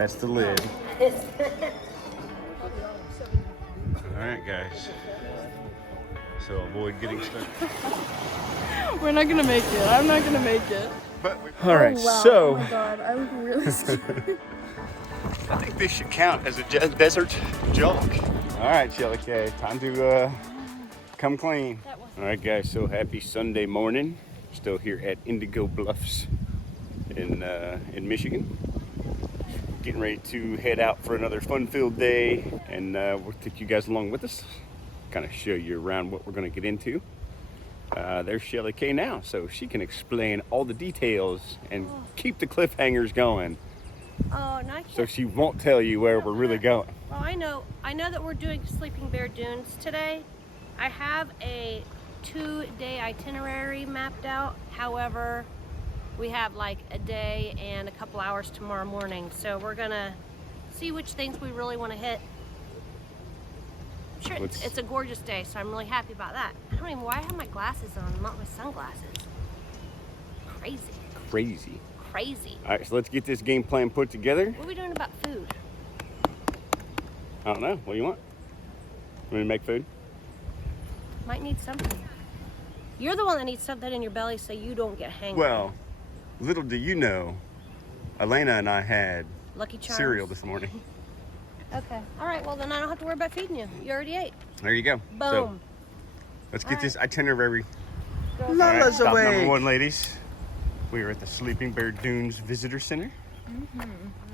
That's the lid. All right, guys. So avoid getting stuck. We're not gonna make it. I'm not gonna make it. But all right, oh, wow. so Oh my god, I'm really scared. I think this should count as a desert jog. All right, Shelley, okay, time to come clean. All right, guys, so happy Sunday morning. Still here at Indigo Bluffs in Michigan. Getting ready to head out for another fun-filled day, and we'll take you guys along with us. Kind of show you around what we're going to get into. There's Shelley K now, so she can explain all the details and keep the cliffhangers going. Oh, no, I can't. So she won't tell you where we're really going. Well, I know that we're doing Sleeping Bear Dunes today. I have a 2-day itinerary mapped out. However, we have like a day and a couple hours tomorrow morning. So we're gonna see which things we really want to hit. Sure, it's a gorgeous day, so I'm really happy about that. I don't even know why I have my glasses on, not my sunglasses. Crazy. All right, so let's get this game plan put together. What are we doing about food? I don't know. What do you want? Want me to make food? Might need something. You're the one that needs something in your belly so you don't get hangry. Well, little do you know, Elena and I had Lucky Charms cereal this morning. Okay. All right. Well, then I don't have to worry about feeding you. You already ate. There you go. Boom. So, let's get this itinerary. Girls, Lala's stop awake. Number one, ladies. We are at the Sleeping Bear Dunes Visitor Center. We're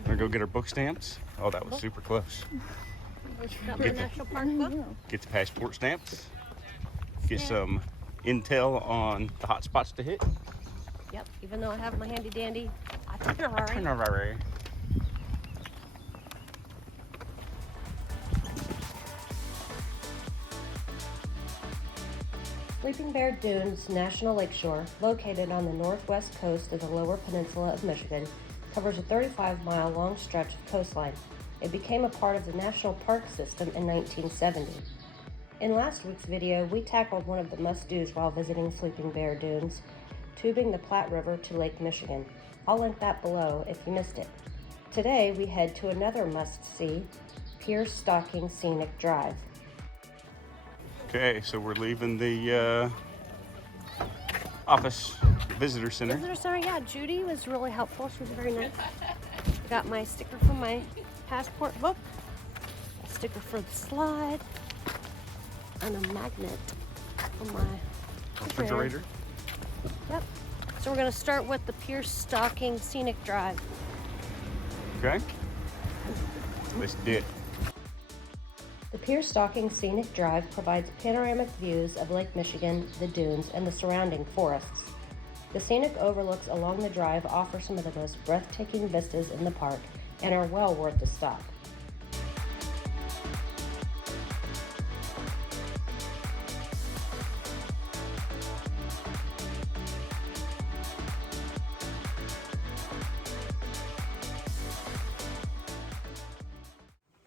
gonna go get our book stamps. Oh, that was super close. Got my national park book. Get the passport stamps. Get some intel on the hot spots to hit. Yep. Even though I have my handy dandy itinerary. Itinerary. Sleeping Bear Dunes National Lakeshore, located on the northwest coast of the lower peninsula of Michigan, covers a 35-mile long stretch of coastline. It became a part of the national park system in 1970. In last week's video, we tackled one of the must-dos while visiting Sleeping Bear Dunes, tubing the Platte River to Lake Michigan. I'll link that below if you missed it. Today, we head to another must-see, Pierce Stocking Scenic Drive. Okay, so we're leaving the office visitor center. Visitor center, yeah. Judy was really helpful. She was very nice. I got my sticker from my passport book, a sticker for the slide, and a magnet for my Refrigerator. Yep. So we're going to start with the Pierce Stocking Scenic Drive. Okay. Let's do it. The Pierce Stocking Scenic Drive provides panoramic views of Lake Michigan, the dunes, and the surrounding forests. The scenic overlooks along the drive offer some of the most breathtaking vistas in the park and are well worth the stop.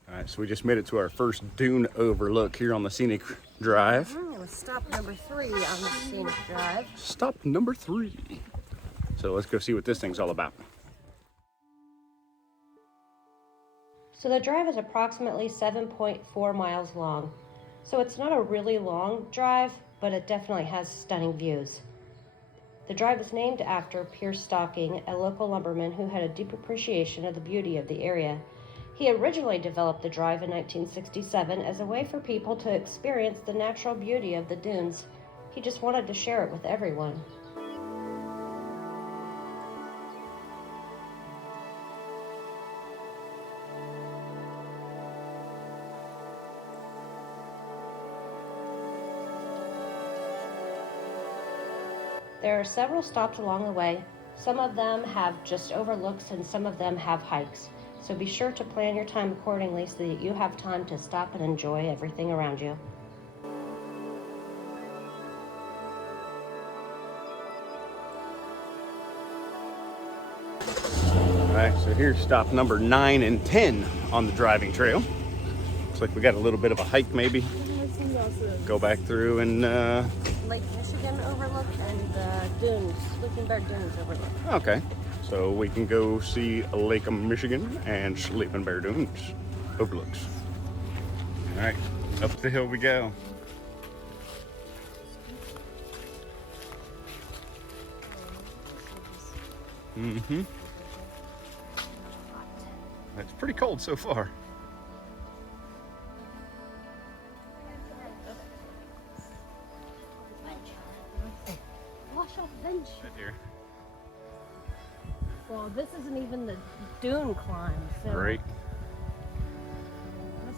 All right, so we just made it to our first dune overlook here on the Scenic Drive. It was stop number 3 on the Scenic Drive. Stop number 3. So let's go see what this thing's all about. So the drive is approximately 7.4 miles long. So it's not a really long drive, but it definitely has stunning views. The drive is named after Pierce Stocking, a local lumberman who had a deep appreciation of the beauty of the area. He originally developed the drive in 1967 as a way for people to experience the natural beauty of the dunes. He just wanted to share it with everyone. There are several stops along the way. Some of them have just overlooks and some of them have hikes. So be sure to plan your time accordingly so that you have time to stop and enjoy everything around you. All right, so here's stop number 9 and 10 on the driving trail. Looks like we got a little bit of a hike maybe. Go back through and Lake Michigan overlook and the dunes, Sleeping Bear Dunes overlook. okay. so we can go see Lake Michigan and Sleeping Bear Dunes overlooks. All right, up the hill we go. Mm-hmm. It's pretty cold so far. Wash off bench. Right here. Well, this isn't even the dune climb, so Great.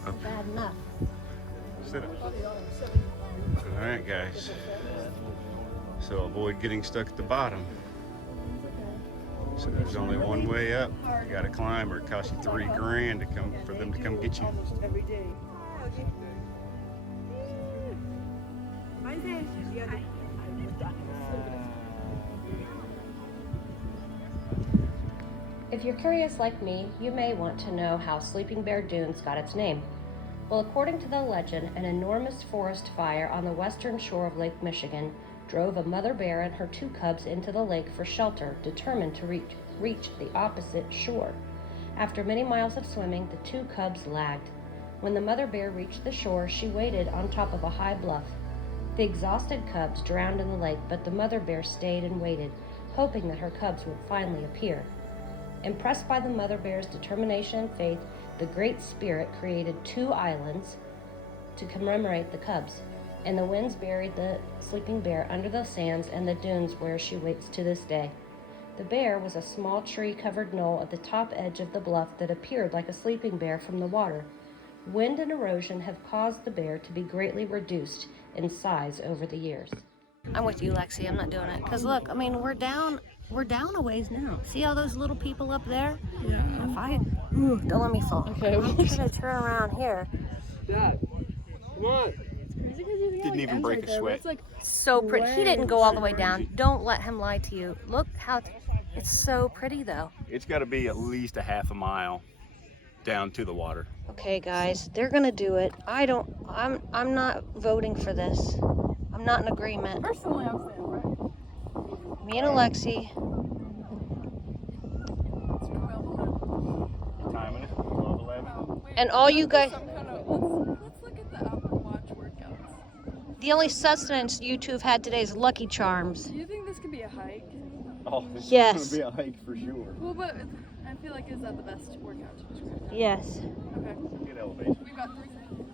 that's bad enough. Sit up. All right, guys. So avoid getting stuck at the bottom. So there's only one way up. You gotta climb, or it costs you $3,000 to come for them to come get you. If you're curious like me, you may want to know how Sleeping Bear Dunes got its name. Well, according to the legend, an enormous forest fire on the western shore of Lake Michigan drove a mother bear and her 2 cubs into the lake for shelter, determined to reach the opposite shore. After many miles of swimming, the 2 cubs lagged. When the mother bear reached the shore, she waited on top of a high bluff. The exhausted cubs drowned in the lake, but the mother bear stayed and waited, hoping that her cubs would finally appear. Impressed by the mother bear's determination and faith, the Great Spirit created 2 islands to commemorate the cubs, and the winds buried the sleeping bear under the sands and the dunes where she waits to this day. The bear was a small tree-covered knoll at the top edge of the bluff that appeared like a sleeping bear from the water. Wind and erosion have caused the bear to be greatly reduced in size over the years. I'm with you, Lexi. I'm not doing it. Because look, I mean, we're down a ways now. See all those little people up there? Yeah. Don't let me fall. Okay. I'm just gonna turn around here. Dad, come on. Didn't even break a sweat. It's like So pretty. He didn't go all the way down. Don't let him lie to you. Look how it's so pretty though. It's got to be at least a half a mile down to the water. Okay, guys, they're gonna do it. I'm not voting for this. I'm not in agreement. personally, I'm saying right. Me and Alexi. Timing it, 12:11. And all you guys, Some kind of, let's look at the Apple Watch workouts. the only sustenance you two have had today is Lucky Charms. Do you think this could be a hike? Oh, this Yes. is gonna be a hike for sure. Well, but I feel like is that the best workout to describe that? Yes. Okay. Good elevation. We've got 3 seconds.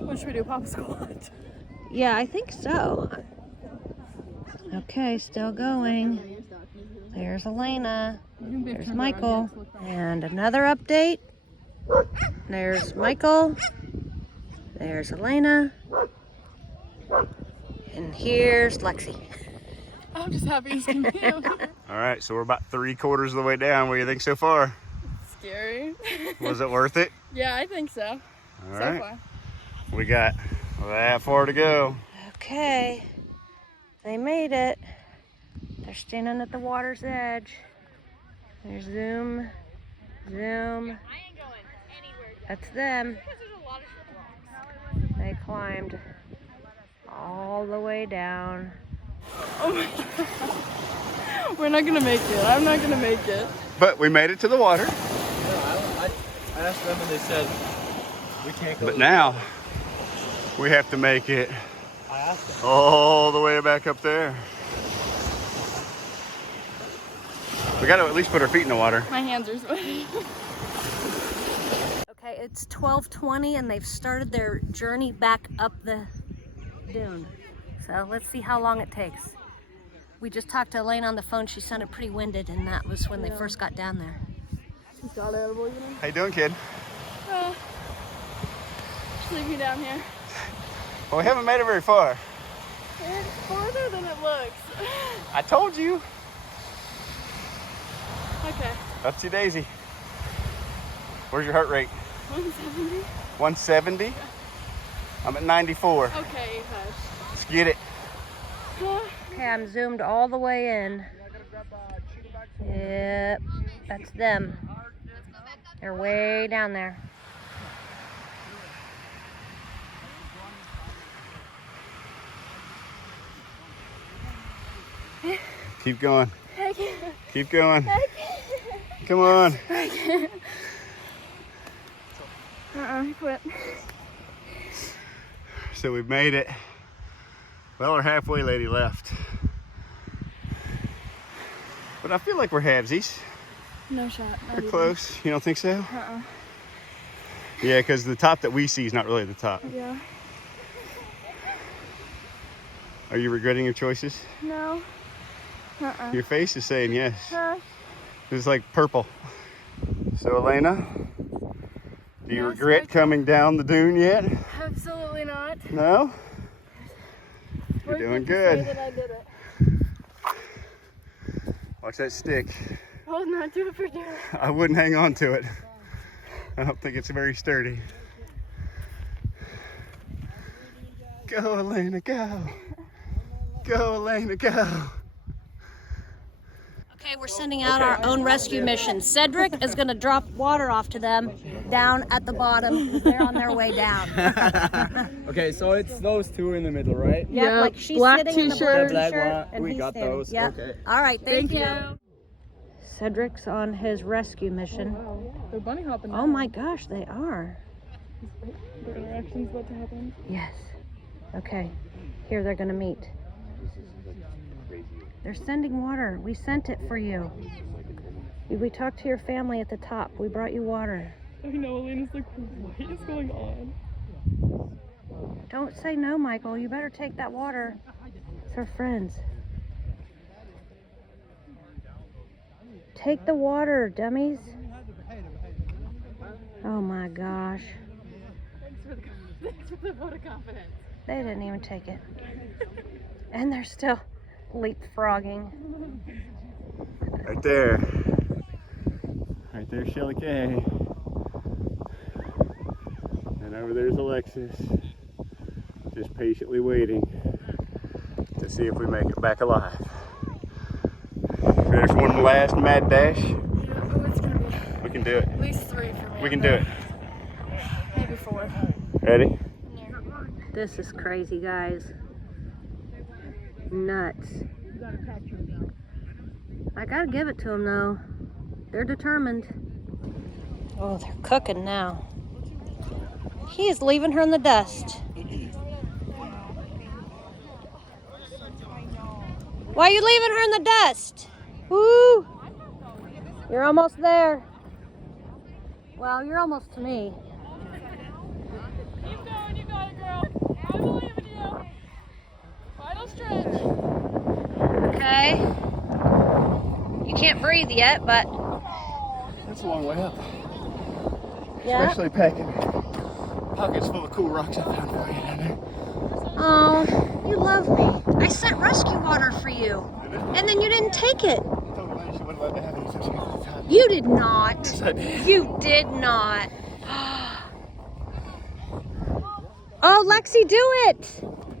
What should we do? Pop squat. Yeah, I think so. Okay, still going. There's Elena. There's Michael. And another update. There's Michael. There's Elena. And here's Lexi. I'm just happy as can be. All right, so we're about 3/4 of the way down. What do you think so far? Scary. Was it worth it? Yeah, I think so. All So right. far. We got that far to go. Okay. They made it. They're standing at the water's edge. There's zoom. Zoom. That's them. They climbed all the way down. Oh my god. We're not gonna make it. I'm not gonna make it. But we made it to the water. I asked them and they said, we can't go. But now we have to make it I asked them. all the way back up there. We got to at least put our feet in the water. My hands are sweaty. Okay, it's 12:20 and they've started their journey back up the dune. So let's see how long it takes. We just talked to Elaine on the phone. She sounded pretty winded, and that was when they first got down there. She's got it, you know? How you doing, kid? Just leave me down here. Well, we haven't made it very far. It's farther than it looks. I told you. Okay. Upsy daisy. Where's your heart rate? 170? 170? I'm at 94. Okay, hush. Let's get it. Okay, I'm zoomed all the way in. Yep, that's them. They're way down there. Keep going. Keep going. Come on. He quit. So we've made it. Well, our halfway lady left. But I feel like we're halvesies. No shot. We're close. You don't think so? Yeah, because the top that we see is not really the top. Yeah. Are you regretting your choices? No. Your face is saying yes. It's like purple. So Elena, do you regret coming down the dune yet? Absolutely not. No? You're doing good. That I did it. Watch that stick. I would not do it for you. I wouldn't hang on to it. I don't think it's very sturdy. Go, Elena, go. Go, Elena, go. Okay, we're sending out our own rescue mission. Cedric is going to drop water off to them down at the bottom. They're on their way down. Okay, so it's those two in the middle, right? Yep, like she's black sitting in the t-shirt. black Black t-shirt one. and We he's got standing. those. Yep. Okay. All right, thank you. you. Cedric's on his rescue mission. They're bunny hopping. Oh my gosh, they are. The interaction's about to happen. Yes. Okay, here they're going to meet. They're sending water. We sent it for you. We talked to your family at the top. We brought you water. I know, Elena's like, what is going on? Don't say no, Michael. You better take that water. It's our friends. Take the water, dummies. Oh my gosh. Thanks for the vote of confidence. They didn't even take it. And they're still leapfrogging. Right there. Right there's Shelley K. And over there's Alexis. Just patiently waiting to see if we make it back alive. Ready for one last mad dash? We can do it. At least 3 for me. We can do it. Maybe 4. Ready? This is crazy, guys. Nuts. I gotta give it to them, though. They're determined. Oh, they're cooking now. He is leaving her in the dust. Why are you leaving her in the dust? Woo! You're almost there. Well, you're almost to me. Keep going, you got it, girl. I believe in you. Final stretch. Okay. You can't breathe yet, but That's a long way up. yeah. Especially packing pockets full of cool rocks I found for you down there. Oh, you love me. I sent rescue water for you, and then you didn't take it. I told Elena she wouldn't let me have any since she got to the top. You did not. Yes, I did. You did not. Oh, Lexi, do it.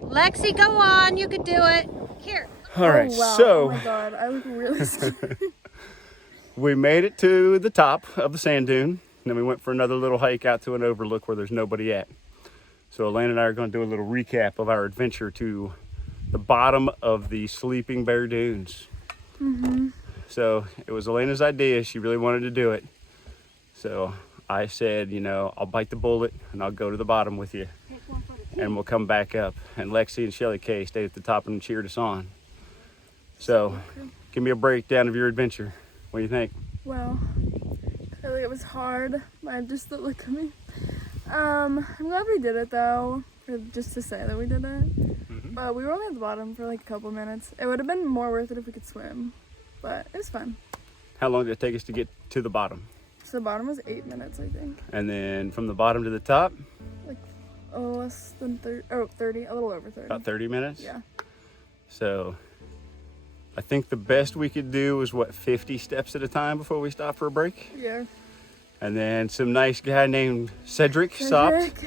Lexi, go on. You could do it. Here. All right, Oh so my god, I look really scared. we made it to the top of the sand dune, and then we went for another little hike out to an overlook where there's nobody at. So Elena and I are going to do a little recap of our adventure to the bottom of the Sleeping Bear Dunes. So it was Elena's idea. She really wanted to do it. So I said, you know, I'll bite the bullet and I'll go to the bottom with you. And we'll come back up. And Lexi and Shelley K stayed at the top and cheered us on. So give me a breakdown of your adventure. What do you think? Well, I feel like it was hard. I just look at me. I'm glad we did it though, just to say that we did it. But we were only at the bottom for like a couple minutes. It would have been more worth it if we could swim, but it was fun. How long did it take us to get to the bottom? So the bottom was 8 minutes, I think. And then from the bottom to the top, Less than 30, 30, a little over 30. about 30 minutes? Yeah. So I think the best we could do was, what, 50 steps at a time before we stopped for a break? Yeah. And then some nice guy named Cedric stopped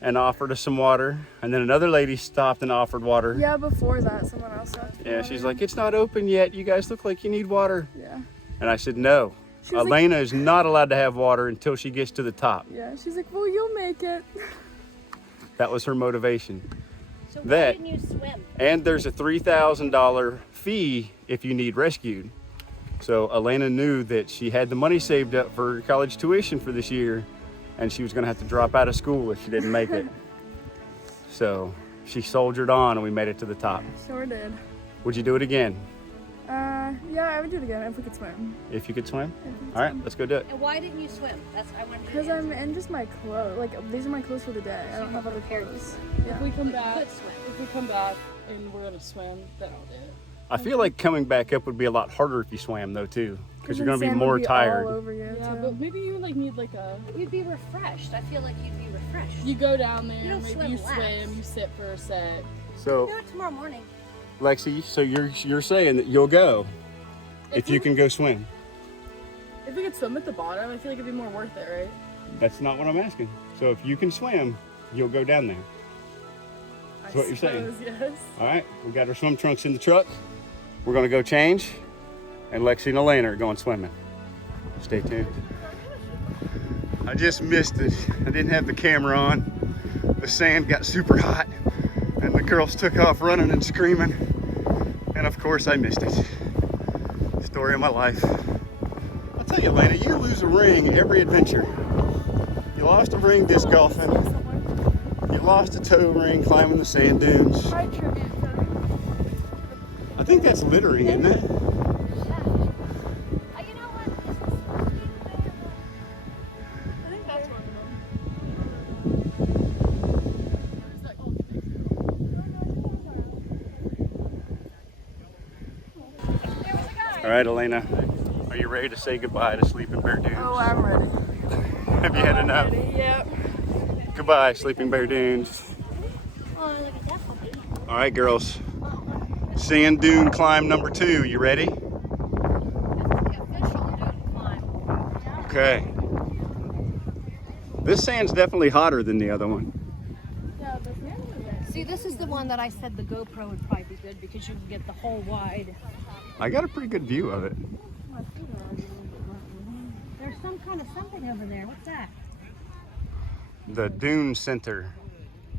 and offered us some water. And then another lady stopped and offered water. Yeah, before that, someone else stopped. Yeah, she's like, it's not open yet. You guys look like you need water. Yeah. And I said, no. She was Elena is not allowed to have water until she gets to the top. Yeah, she's like, well, you'll make it. That was her motivation. So why didn't you swim? And there's a $3,000 fee if you need rescued. So Elena knew that she had the money saved up for college tuition for this year, and she was gonna have to drop out of school if she didn't make it. So she soldiered on and we made it to the top. Sure did. Would you do it again? Yeah, I would do it again if we could swim. If you could swim? All right, let's go do it. And why didn't you swim? I wanted to. Because I'm in just my clothes. Like, these are my clothes for the day. I don't have other clothes. Yeah. If we come back and we're gonna swim, then I'll do it. I feel like coming back up would be a lot harder if you swam though too, because you're gonna be sand more would be tired. All over you, Yeah, too. but maybe you like need like a. You'd be refreshed. I feel like you'd be refreshed. You go down there, You don't maybe swim you laps. swim, you sit for a sec. So Do it tomorrow morning. Lexi, so you're saying that you'll go if you can go swim? If we could swim at the bottom, I feel like it'd be more worth it, right? That's not what I'm asking. So if you can swim, you'll go down there. That's what you're saying. Yes. All right, we got our swim trunks in the truck. We're gonna go change, and Lexi and Elena are going swimming. Stay tuned. I just missed it. I didn't have the camera on. The sand got super hot, and the girls took off running and screaming. And of course, I missed it. Story of my life. I'll tell you, Elena, you lose a ring every adventure. You lost a ring disc golfing. You lost a toe ring climbing the sand dunes. I tribute to I think that's littering, isn't it? You know what? I think that's one of them. All right, Elena, are you ready to say goodbye to Sleeping Bear Dunes? Oh, I'm ready. Have you had enough? Yep. Goodbye, Sleeping Bear Dunes. Oh, look at that puppy. All right, girls. Sand dune climb number 2. You ready? The official dune climb. Okay. This sand's definitely hotter than the other one. Yeah, the sand was there. See, this is the one that I said the GoPro would probably be good because you can get the whole wide. I got a pretty good view of it. There's some kind of something over there. What's that? The Dune Center.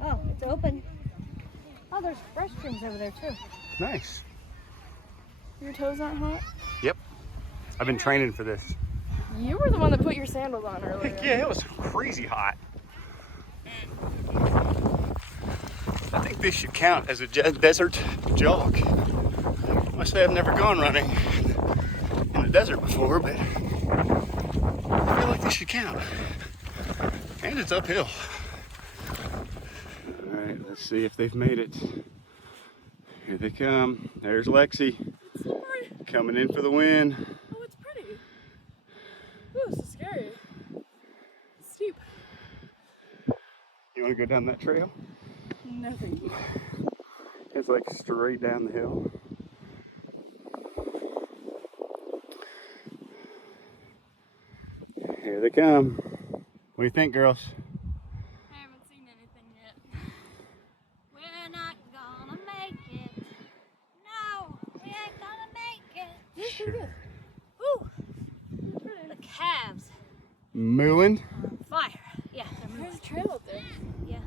Oh, it's open. Oh, there's restrooms over there too. Nice. Your toes aren't hot? Yep. I've been training for this. You were the one that put your sandals on earlier. Heck yeah, it was crazy hot. I think this should count as a desert jog. I say I've never gone running in the desert before, but I feel like this should count. And it's uphill. All right, let's see if they've made it. Here they come. There's Lexi coming in for the win. Oh, it's pretty. Ooh, this is scary. It's steep. You want to go down that trail? No, thank you. It's like straight down the hill. Here they come. What do you think, girls? I haven't seen anything yet. We're not gonna make it. No, we ain't gonna make it. Sure. Woo! The calves. Mooing. Fire. Yeah, they're There's moving. a trail up there. Yeah.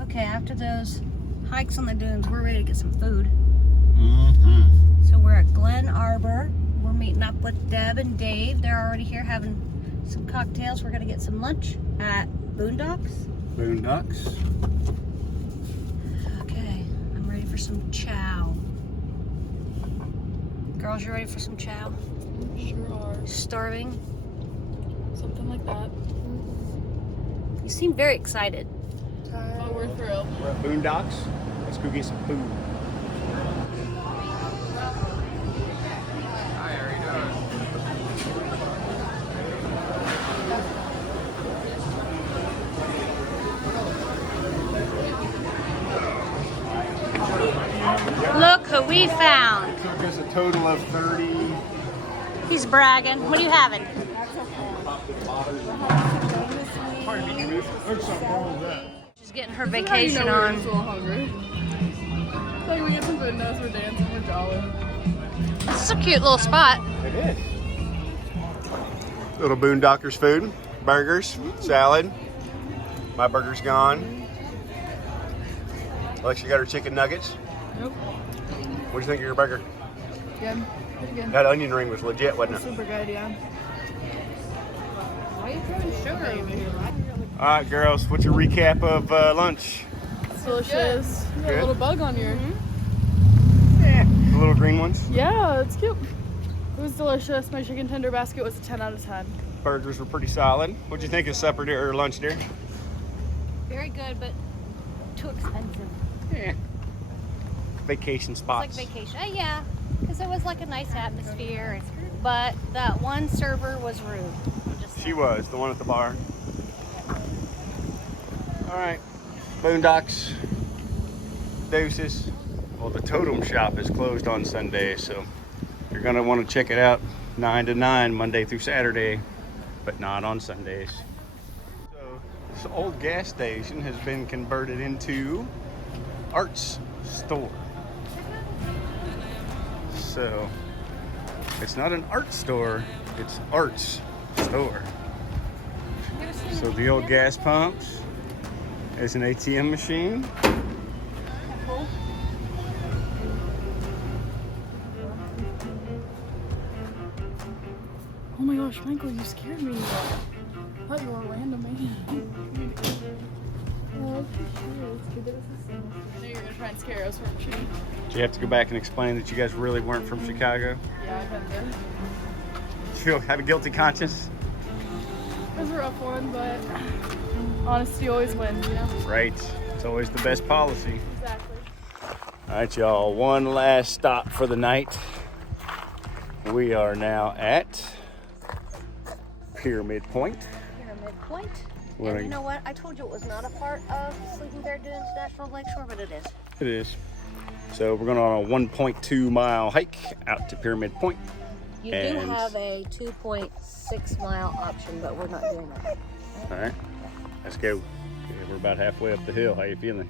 Okay, after those hikes on the dunes, we're ready to get some food. Mm-hmm. So we're at Glen Arbor. We're meeting up with Deb and Dave. They're already here having some cocktails. We're gonna get some lunch at Boondocks. Boondocks. Okay, I'm ready for some chow. Girls, you ready for some chow? Sure are. Starving? Something like that. You seem very excited. Oh, we're thrilled. We're at Boondocks. Let's go get some food. Look who we found. Took us a total of 30. He's bragging. What are you having? She's getting her vacation We're on. just a little hungry. Like, we get some food now, so we're dancing, we're jolly. This is a cute little spot. It is. Little Boondockers food. Burgers, salad. My burger's gone. Alexia got her chicken nuggets. Nope. What do you think of your burger? Good. Pretty good. That onion ring was legit, wasn't it? Super good, yeah. Why are you throwing sugar over here? All right, girls, what's your recap of lunch? It's delicious. You got Good. a little bug on your. Yeah, the little green ones. Yeah, it's cute. It was delicious. My chicken tender basket was a 10 out of 10. Burgers were pretty solid. What'd you think of supper or lunch, dear? Very good, but too expensive. Yeah. Vacation spots. It's like vacation. Yeah, because it was like a nice atmosphere, but that one server was rude. I'm just She saying. was, the one at the bar. All right, Boondocks, deuces. Well, the Totem Shop is closed on Sunday, so you're gonna want to check it out 9 to 9, Monday through Saturday, but not on Sundays. So this old gas station has been converted into arts store. So it's not an art store, it's arts store. So the old gas pumps is an ATM machine. Oh my gosh, Michael, you scared me. I thought you were Orlando, man. Oh, I know you're gonna try and scare us, weren't you? Do you have to go back and explain that you guys really weren't from Chicago? Yeah, I bet then. Do you have a guilty conscience? It was a rough one, but honesty always wins, you know? Right. It's always the best policy. Exactly. All right, y'all. One last stop for the night. We are now at Pyramid Point. Pyramid Point. What And are you you- know what? I told you it was not a part of Sleeping Bear Dunes National Lakeshore, but it is. It is. So we're going on a 1.2 mile hike out to Pyramid Point. You do And- have a 2.6 mile option, but we're not doing that. All right, let's go. Okay, we're about halfway up the hill. How you feeling?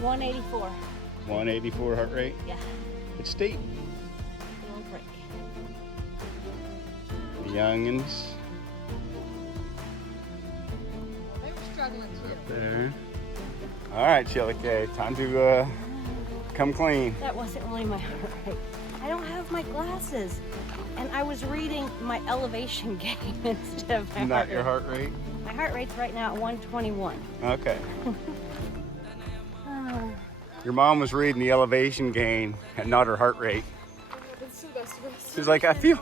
184. 184 heart rate. Yeah. It's steep. Don't break. The youngins They were struggling too. there. All right, Shelley K. Time to come clean. That wasn't really my heart rate. I don't have my glasses. And I was reading my elevation game instead of my Not heart your rate. heart rate. My heart rate's right now at 121. Okay. Oh. Your mom was reading the elevation gain and not her heart rate. It's the best of us. She's like, I feel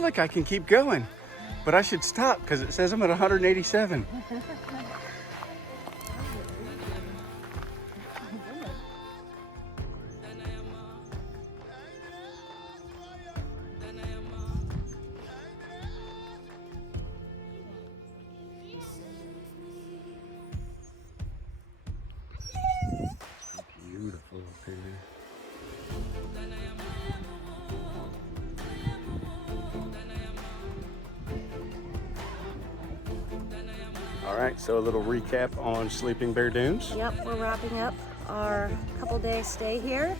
like I can keep going, but I should stop because it says I'm at 187. Beautiful up here. All right, so a little recap on Sleeping Bear Dunes. Yep, we're wrapping up our couple day stay here.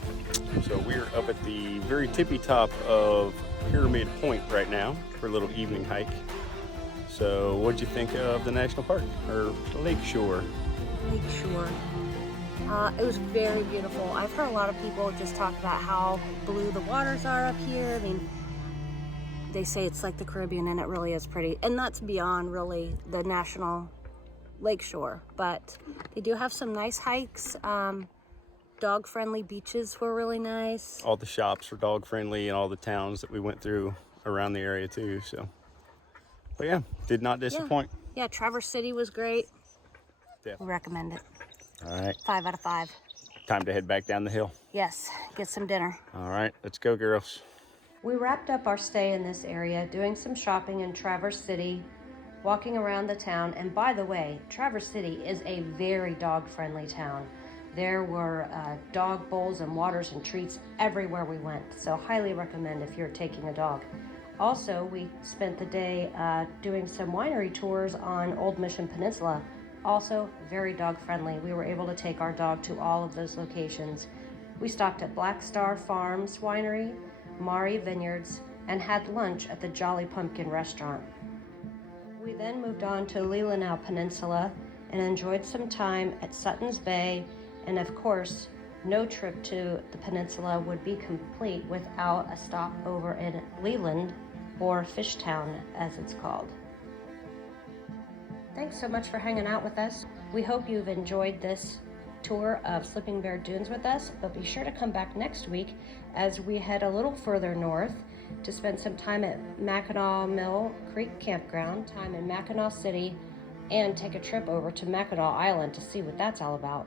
So we're up at the very tippy top of Pyramid Point right now for a little evening hike. So what'd you think of the national park or lakeshore? Lakeshore. It was very beautiful. I've heard a lot of people just talk about how blue the waters are up here. I mean, they say it's like the Caribbean, and it really is pretty. And that's beyond really the national lakeshore. But they do have some nice hikes. Dog-friendly beaches were really nice. All the shops were dog friendly and all the towns that we went through around the area too. So, but yeah, did not disappoint. Yeah, Traverse City was great. Definitely. We recommend it. All right, 5 out of 5. time to head back down the hill. Yes, get some dinner. All right, let's go, girls. We wrapped up our stay in this area, doing some shopping in Traverse City, walking around the town. And by the way, Traverse City is a very dog-friendly town. There were dog bowls and waters and treats everywhere we went, so highly recommend if you're taking a dog. Also, we spent the day doing some winery tours on Old Mission Peninsula. Also, very dog-friendly. We were able to take our dog to all of those locations. We stopped at Black Star Farms Winery, Maury Vineyards, and had lunch at the Jolly Pumpkin restaurant. We then moved on to Leelanau Peninsula and enjoyed some time at Sutton's Bay, and of course, no trip to the peninsula would be complete without a stop over in Leland, or Fishtown as it's called. Thanks so much for hanging out with us. We hope you've enjoyed this tour of Sleeping Bear Dunes with us, but be sure to come back next week as we head a little further north to spend some time at Mackinac Mill Creek Campground, time in Mackinac City, and take a trip over to Mackinac Island to see what that's all about.